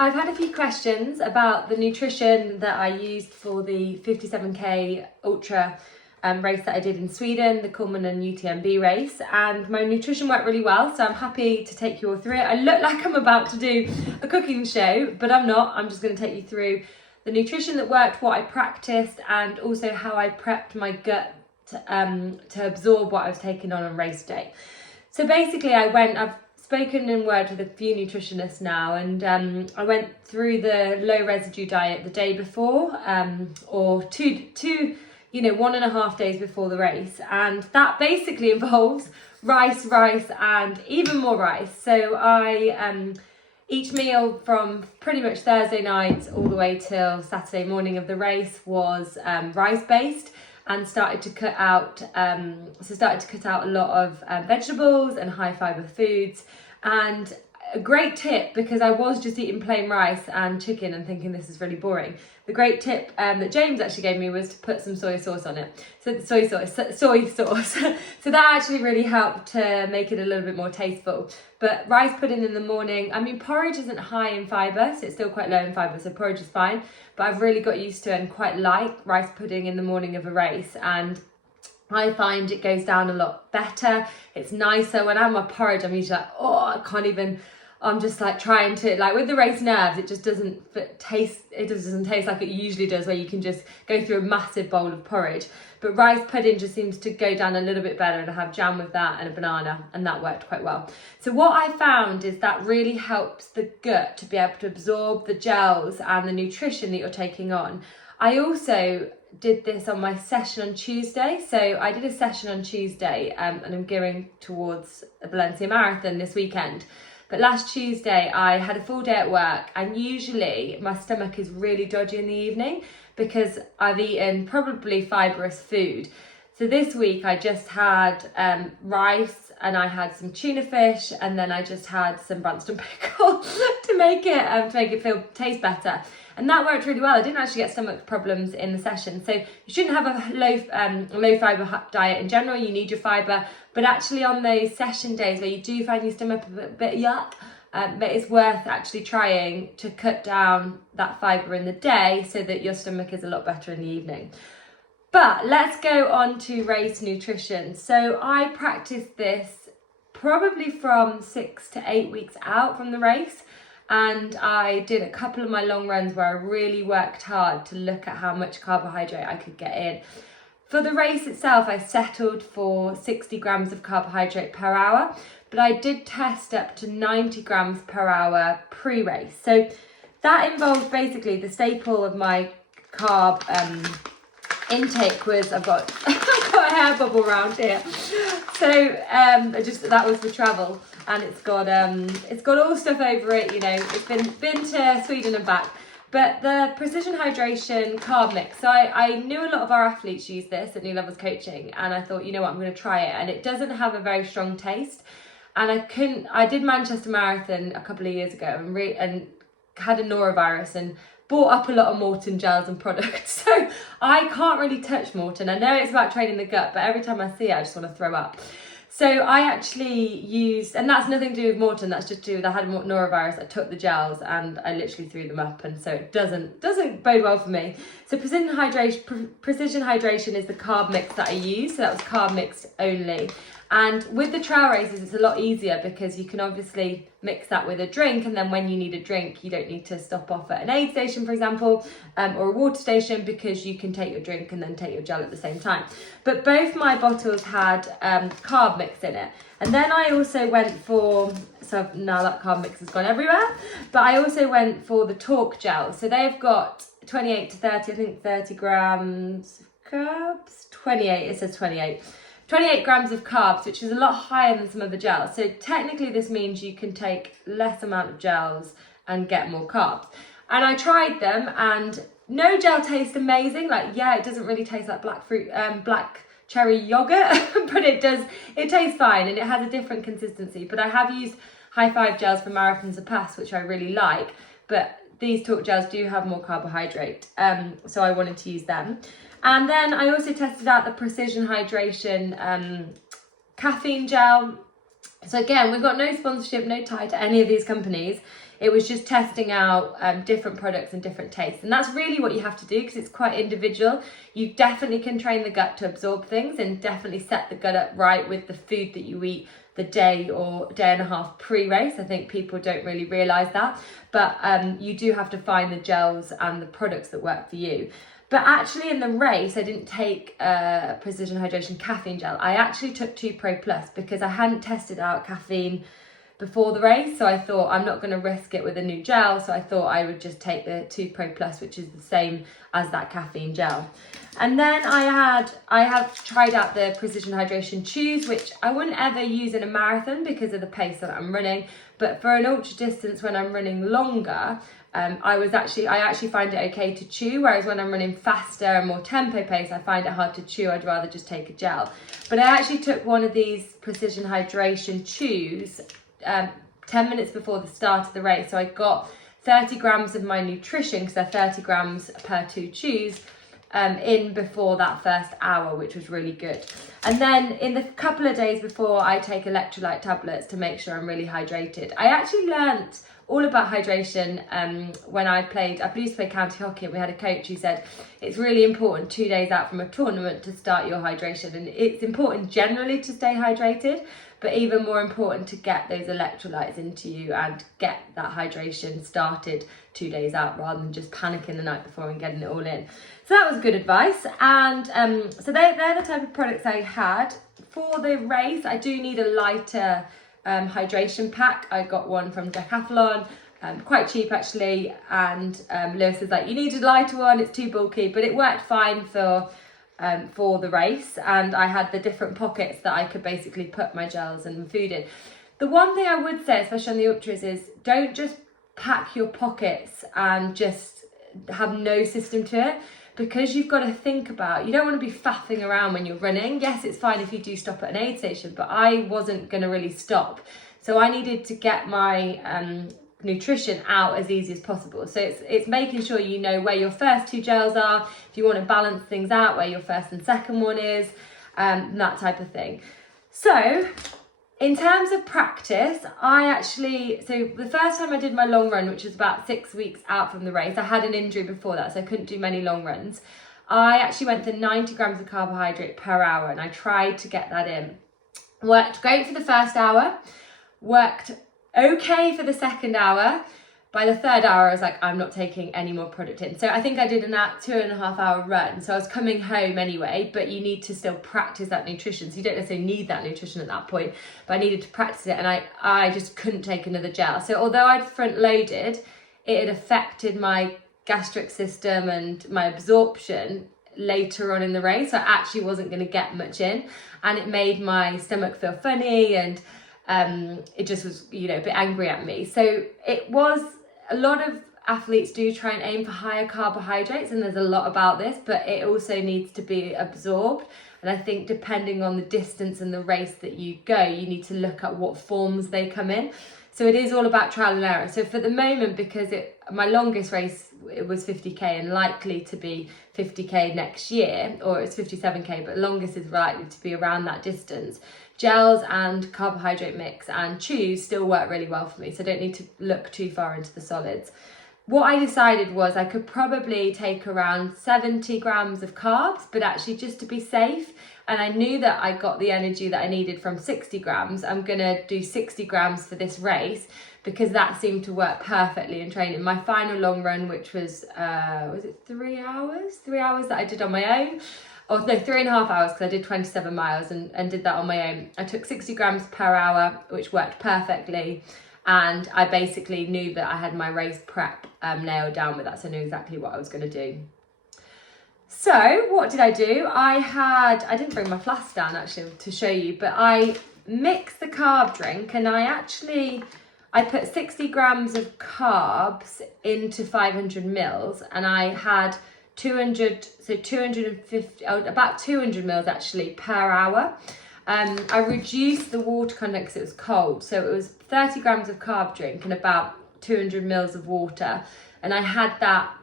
I've had a few questions about the nutrition that I used for the 57k ultra race that I did in Sweden, the Kullamannen UTMB race, and my nutrition worked really well, so I'm happy to take you all through it. I look like I'm about to do a cooking show, but I'm not. I'm just going to take you through the nutrition that worked, what I practiced, and also how I prepped my gut to absorb what I was taking on race day. So basically I've spoken in word with a few nutritionists now, and I went through the low residue diet the day before, or two 1.5 days before the race, and that basically involves rice and even more rice. So I each meal from pretty much Thursday night all the way till Saturday morning of the race was rice based, and started to cut out a lot of vegetables and high fibre foods. And a great tip, because I was just eating plain rice and chicken and thinking this is really boring, the great tip that James actually gave me was to put some soy sauce on it. So soy sauce. So that actually really helped to make it a little bit more tasteful. But rice pudding in the morning, I mean, porridge isn't high in fibre, so it's still quite low in fibre, so porridge is fine. But I've really got used to and quite like rice pudding in the morning of a race, and I find it goes down a lot better. It's nicer. When I have my porridge, I'm usually like, I'm just like trying to, like with the race nerves, it just doesn't taste like it usually does, where you can just go through a massive bowl of porridge. But rice pudding just seems to go down a little bit better, and I have jam with that and a banana, and that worked quite well. So what I found is that really helps the gut to be able to absorb the gels and the nutrition that you're taking on. I also did this on my session on Tuesday. So I did a session on Tuesday, and I'm gearing towards a Valencia marathon this weekend. But last Tuesday I had a full day at work, and usually my stomach is really dodgy in the evening because I've eaten probably fibrous food. So this week I just had rice, and I had some tuna fish, and then I just had some Branston pickle to make it taste better. And that worked really well. I didn't actually get stomach problems in the session. So you shouldn't have a low fibre diet in general. You need your fibre. But actually on those session days where you do find your stomach a bit yuck, it's worth actually trying to cut down that fibre in the day so that your stomach is a lot better in the evening. But let's go on to race nutrition. So I practiced this probably from 6 to 8 weeks out from the race. And I did a couple of my long runs where I really worked hard to look at how much carbohydrate I could get in. For the race itself, I settled for 60 grams of carbohydrate per hour, but I did test up to 90 grams per hour pre-race. So that involved basically the staple of my carb intake was, I've got a hair bubble around here. So that was for travel. And it's got all stuff over it, it's been to Sweden and back. But the Precision Hydration carb mix. So I knew a lot of our athletes use this at New Levels Coaching, and I thought, I'm going to try it. And it doesn't have a very strong taste. And I did Manchester Marathon a couple of years ago and had a norovirus and bought up a lot of Morton gels and products. So I can't really touch Morton. I know it's about training the gut, but every time I see it, I just want to throw up. So I actually used, and that's nothing to do with Morton, that's just to do with I had norovirus, I took the gels and I literally threw them up, and so it doesn't bode well for me. So Precision Hydration is the carb mix that I use, so that was carb mix only. And with the trail races, it's a lot easier because you can obviously mix that with a drink, and then when you need a drink, you don't need to stop off at an aid station, for example, or a water station, because you can take your drink and then take your gel at the same time. But both my bottles had carb mix in it. And then I also went for, so now that carb mix has gone everywhere, but I also went for the Talk gel. So they've got 28 to 30, I think 30 grams of carbs, 28, it says 28 grams of carbs, which is a lot higher than some of the gels. So technically this means you can take less amount of gels and get more carbs. And I tried them, and no gel tastes amazing. It doesn't really taste like black cherry yogurt, but it tastes fine, and it has a different consistency. But I have used high five gels for marathons of past, which I really like, but these Talk gels do have more carbohydrate, so I wanted to use them. And then I also tested out the Precision Hydration caffeine gel. So again, we've got no sponsorship, no tie to any of these companies. It was just testing out different products and different tastes. And that's really what you have to do, because it's quite individual. You definitely can train the gut to absorb things, and definitely set the gut up right with the food that you eat the day or day and a half pre-race. I think people don't really realise that. But you do have to find the gels and the products that work for you. But actually in the race, I didn't take Precision Hydration caffeine gel. I actually took 2 Pro Plus because I hadn't tested out caffeine before the race. So I thought I'm not going to risk it with a new gel. So I thought I would just take the 2 Pro Plus, which is the same as that caffeine gel. And then I have tried out the Precision Hydration Chews, which I wouldn't ever use in a marathon because of the pace that I'm running. But for an ultra distance, when I'm running longer, I actually find it okay to chew, whereas when I'm running faster and more tempo pace, I find it hard to chew. I'd rather just take a gel. But I actually took one of these Precision Hydration Chews 10 minutes before the start of the race. So I got 30 grams of my nutrition, because they're 30 grams per 2 chews, in before that first hour, which was really good. And then in the couple of days before, I take electrolyte tablets to make sure I'm really hydrated. I actually learnt all about hydration when I used to play county hockey, and we had a coach who said it's really important 2 days out from a tournament to start your hydration. And it's important generally to stay hydrated, but even more important to get those electrolytes into you and get that hydration started 2 days out, rather than just panicking the night before and getting it all in. So that was good advice. And so they're the type of products I had. For the race, I do need a lighter hydration pack. I got one from Decathlon, quite cheap actually, and Lewis was like, you need a lighter one, it's too bulky, but it worked fine for the race. And I had the different pockets that I could basically put my gels and food in. The one thing I would say, especially on the ultras, is don't just pack your pockets and just have no system to it, because you've got to think about, you don't want to be faffing around when you're running. Yes, it's fine if you do stop at an aid station, but I wasn't going to really stop. So I needed to get my nutrition out as easy as possible. So it's making sure you know where your first 2 gels are, if you want to balance things out, where your first and second one is, that type of thing. So in terms of practice, so the first time I did my long run, which was about 6 weeks out from the race, I had an injury before that, so I couldn't do many long runs. I actually went for 90 grams of carbohydrate per hour, and I tried to get that in. Worked great for the first hour, worked okay for the second hour. By the third hour, I was like, I'm not taking any more product in. So I think I did a 2.5 hour run. So I was coming home anyway, but you need to still practice that nutrition. So you don't necessarily need that nutrition at that point, but I needed to practice it. And I just couldn't take another gel. So although I'd front loaded, it had affected my gastric system and my absorption later on in the race. So I actually wasn't going to get much in, and it made my stomach feel funny, and it just was, a bit angry at me. So a lot of athletes do try and aim for higher carbohydrates, and there's a lot about this, but it also needs to be absorbed. And I think depending on the distance and the race that you go, you need to look at what forms they come in. So it is all about trial and error. So for the moment, because my longest race, it was 50k and likely to be 50k next year, or it's 57k, but longest is likely to be around that distance. Gels and carbohydrate mix and chews still work really well for me, so I don't need to look too far into the solids. What I decided was I could probably take around 70 grams of carbs, but actually just to be safe, and I knew that I got the energy that I needed from 60 grams, I'm going to do 60 grams for this race, because that seemed to work perfectly in training. My final long run, which was it 3 hours? 3 hours that I did on my own. Oh no, 3.5 hours, because I did 27 miles and did that on my own. I took 60 grams per hour, which worked perfectly. And I basically knew that I had my race prep nailed down with that, so I knew exactly what I was going to do. So what did I do? I didn't bring my flask down actually to show you, but I mixed the carb drink, and I put 60 grams of carbs into 500 mils, and I had 250, about 200 mils actually per hour. I reduced the water content because it was cold, so it was 30 grams of carb drink and about 200 mils of water, and I had that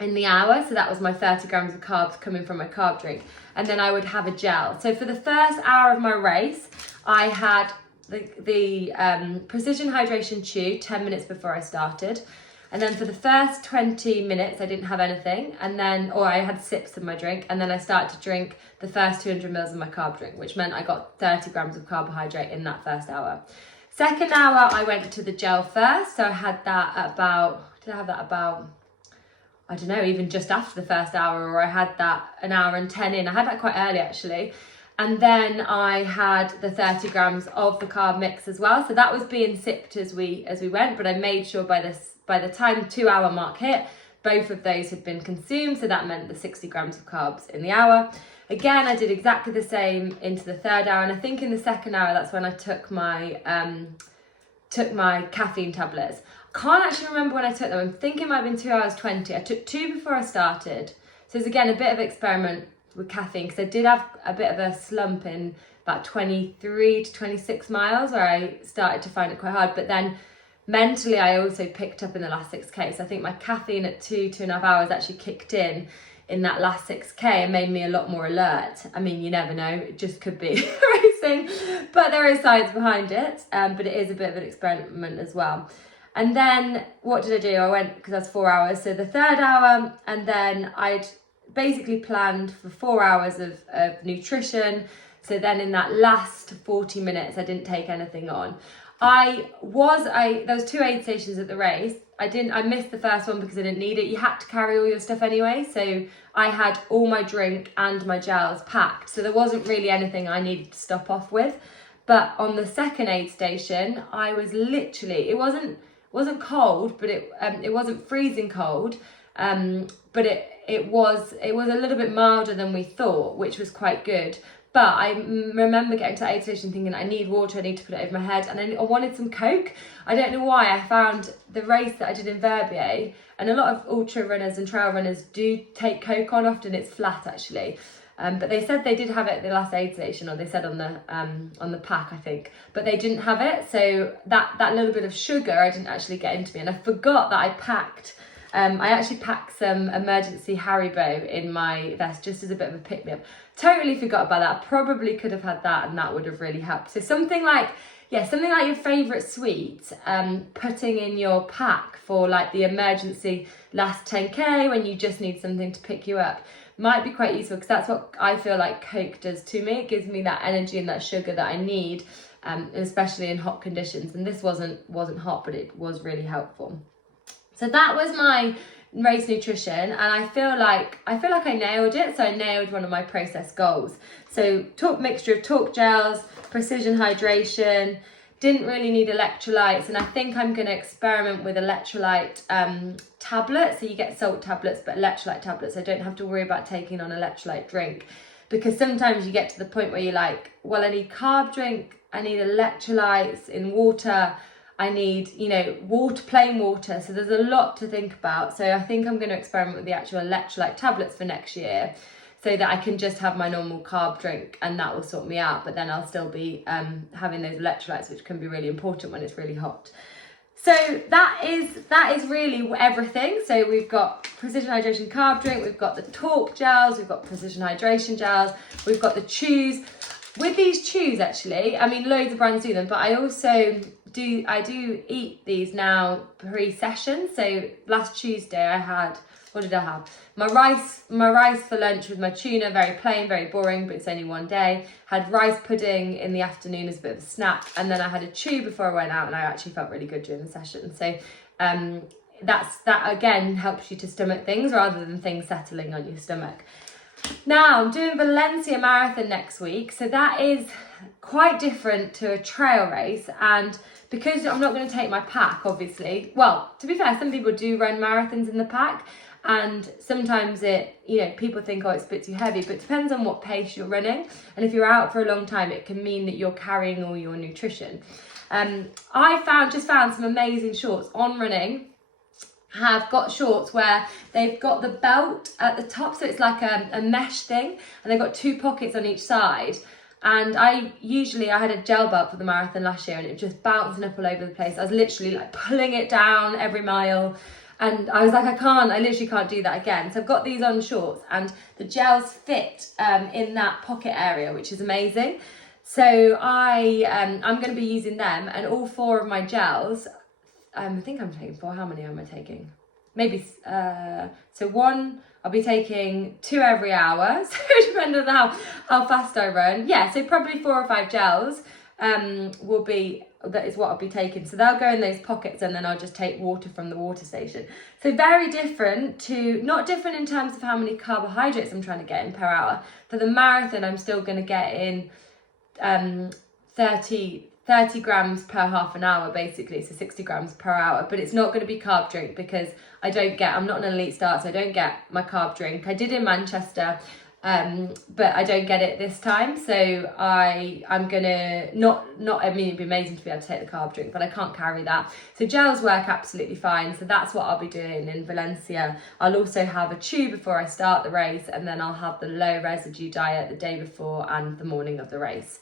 in the hour, so that was my 30 grams of carbs coming from my carb drink, and then I would have a gel. So for the first hour of my race, I had the Precision Hydration Chew 10 minutes before I started. And then for the first 20 minutes, I didn't have anything. And then, or I had sips of my drink. And then I started to drink the first 200 mils of my carb drink, which meant I got 30 grams of carbohydrate in that first hour. Second hour, I went to the gel first. So I had that at about, did I have that about, I don't know, even just after the first hour, or I had that an hour and 10 in. I had that quite early actually. And then I had the 30 grams of the carb mix as well. So that was being sipped as we went, but I made sure by the time the 2 hour mark hit, both of those had been consumed. So that meant the 60 grams of carbs in the hour. Again, I did exactly the same into the third hour. And I think in the second hour, that's when I took my caffeine tablets. I can't actually remember when I took them. I'm thinking it might have been 2 hours 20. I took 2 before I started. So it's again a bit of experiment with caffeine, because I did have a bit of a slump in about 23 to 26 miles where I started to find it quite hard. But then mentally, I also picked up in the last 6K. So I think my caffeine at 2.5 hours actually kicked in that last 6K and made me a lot more alert. I mean, you never know, it just could be racing, but there is science behind it. But it is a bit of an experiment as well. And then what did I do? I went, because that's 4 hours, so the third hour, and then I'd basically planned for 4 hours of nutrition. So then in that last 40 minutes, I didn't take anything on. There was 2 aid stations at the race. I missed the first one because I didn't need it. You had to carry all your stuff anyway. So I had all my drink and my gels packed. So there wasn't really anything I needed to stop off with. But on the second aid station, I was literally, it wasn't cold, but it wasn't freezing cold. But it was a little bit milder than we thought, which was quite good. But I remember getting to the aid station thinking, I need water, I need to put it over my head, and I wanted some Coke. I don't know why. I found the race that I did in Verbier, and a lot of ultra runners and trail runners do take Coke on. Often it's flat actually. But they said they did have it at the last aid station, or they said on the pack, I think, but they didn't have it. So that little bit of sugar I didn't actually get into me, and I forgot that I actually packed some emergency Haribo in my vest just as a bit of a pick-me-up. Totally forgot about that. Probably could have had that, and that would have really helped. So something like your favourite sweet, putting in your pack for like the emergency last 10K when you just need something to pick you up might be quite useful, because that's what I feel like Coke does to me. It gives me that energy and that sugar that I need, especially in hot conditions. And this wasn't hot, but it was really helpful. So that was my race nutrition, and I feel like I nailed it. So I nailed one of my process goals. So mixture of talk gels, precision hydration, didn't really need electrolytes, and I think I'm going to experiment with electrolyte tablets. So you get salt tablets, but electrolyte tablets. I don't have to worry about taking on electrolyte drink, because sometimes you get to the point where you're like, well, I need carb drink, I need electrolytes in water, I need, plain water. So there's a lot to think about. So I think I'm going to experiment with the actual electrolyte tablets for next year, so that I can just have my normal carb drink and that will sort me out. But then I'll still be having those electrolytes, which can be really important when it's really hot. So that is really everything. So we've got precision hydration carb drink, we've got the talk gels, we've got precision hydration gels, we've got the chews. With these chews, actually, I mean, loads of brands do them, but I also do eat these now pre-session. So last Tuesday I had, what did I have? My rice for lunch with my tuna, very plain, very boring, but it's only one day. Had rice pudding in the afternoon as a bit of a snack, and then I had a chew before I went out, and I actually felt really good during the session. So that again helps you to stomach things rather than things settling on your stomach. Now I'm doing Valencia Marathon next week, so that is quite different to a trail race, and because I'm not going to take my pack, obviously. Well, to be fair, some people do run marathons in the pack, and sometimes people think, oh, it's a bit too heavy, but it depends on what pace you're running, and if you're out for a long time, it can mean that you're carrying all your nutrition. I found some amazing shorts on running. Have got shorts where they've got the belt at the top, so it's like a mesh thing, and they've got 2 pockets on each side. And I had a gel belt for the marathon last year, and it was just bouncing up all over the place. I was literally like pulling it down every mile, and I was like, I literally can't do that again. So I've got these on shorts, and the gels fit in that pocket area, which is amazing. So I'm going to be using them, and all 4 of my gels, I think I'm taking 4. How many am I taking? Maybe, so 1, I'll be taking 2 every hour. So depending on how fast I run. Yeah, so probably 4 or 5 gels that is what I'll be taking. So they'll go in those pockets, and then I'll just take water from the water station. So very different not different in terms of how many carbohydrates I'm trying to get in per hour. For the marathon, I'm still going to get in 30 grams per half an hour, basically, so 60 grams per hour. But it's not going to be carb drink, because I'm not an elite start, so I don't get my carb drink. I did in Manchester, but I don't get it this time. So I'm gonna I mean, it'd be amazing to be able to take the carb drink, but I can't carry that. So gels work absolutely fine. So that's what I'll be doing in Valencia. I'll also have a chew before I start the race, and then I'll have the low residue diet the day before and the morning of the race.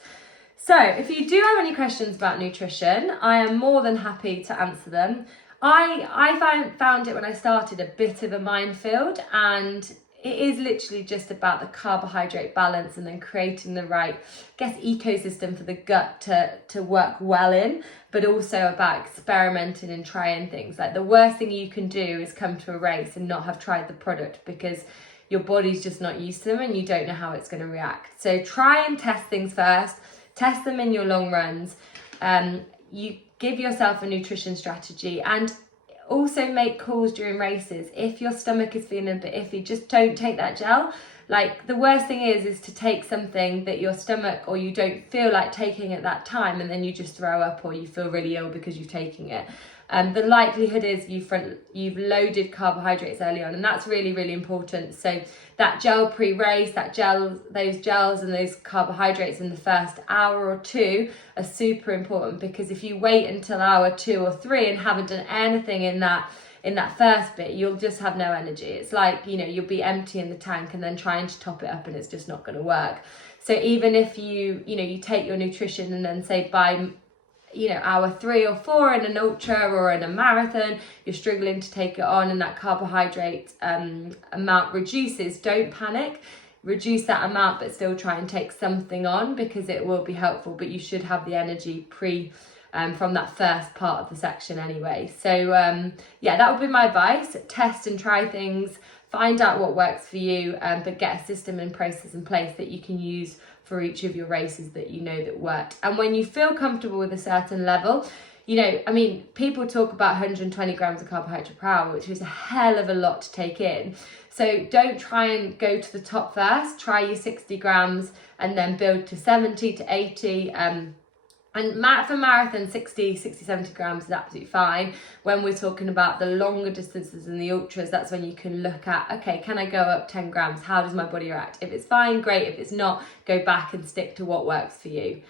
So if you do have any questions about nutrition, I am more than happy to answer them. I found it when I started a bit of a minefield, and it is literally just about the carbohydrate balance and then creating the right, ecosystem for the gut to work well in, but also about experimenting and trying things. Like, the worst thing you can do is come to a race and not have tried the product, because your body's just not used to them and you don't know how it's going to react. So try and test things first. Test them in your long runs. You give yourself a nutrition strategy, and also make calls during races. If your stomach is feeling a bit iffy, just don't take that gel. Like, the worst thing is to take something that your stomach, or you don't feel like taking at that time, and then you just throw up, or you feel really ill because you've taken it. The likelihood is you've loaded carbohydrates early on, and that's really, really important. So that gel pre-race, those gels and those carbohydrates in the first hour or 2 are super important, because if you wait until hour 2 or 3 and haven't done anything in that first bit, you'll just have no energy. It's like, you'll be empty in the tank and then trying to top it up, and it's just not going to work. So even if you take your nutrition, and then say by hour 3 or 4 in an ultra or in a marathon, you're struggling to take it on, and that carbohydrate amount reduces, don't panic. Reduce that amount, but still try and take something on, because it will be helpful. But you should have the energy from that first part of the section anyway. So that would be my advice. Test and try things, find out what works for you, but get a system and process in place that you can use for each of your races that that worked. And when you feel comfortable with a certain level, people talk about 120 grams of carbohydrate per hour, which is a hell of a lot to take in. So don't try and go to the top first. Try your 60 grams and then build to 70 to 80. And for marathon, 60, 70 grams is absolutely fine. When we're talking about the longer distances and the ultras, that's when you can look at, okay, can I go up 10 grams? How does my body react? If it's fine, great. If it's not, go back and stick to what works for you.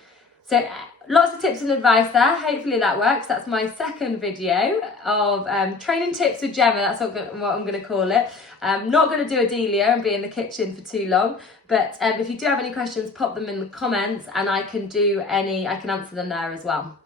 So lots of tips and advice there. Hopefully that works. That's my second video of training tips with Gemma. That's what I'm going to call it. Not going to do a Delia and be in the kitchen for too long. But if you do have any questions, pop them in the comments, and I can answer them there as well.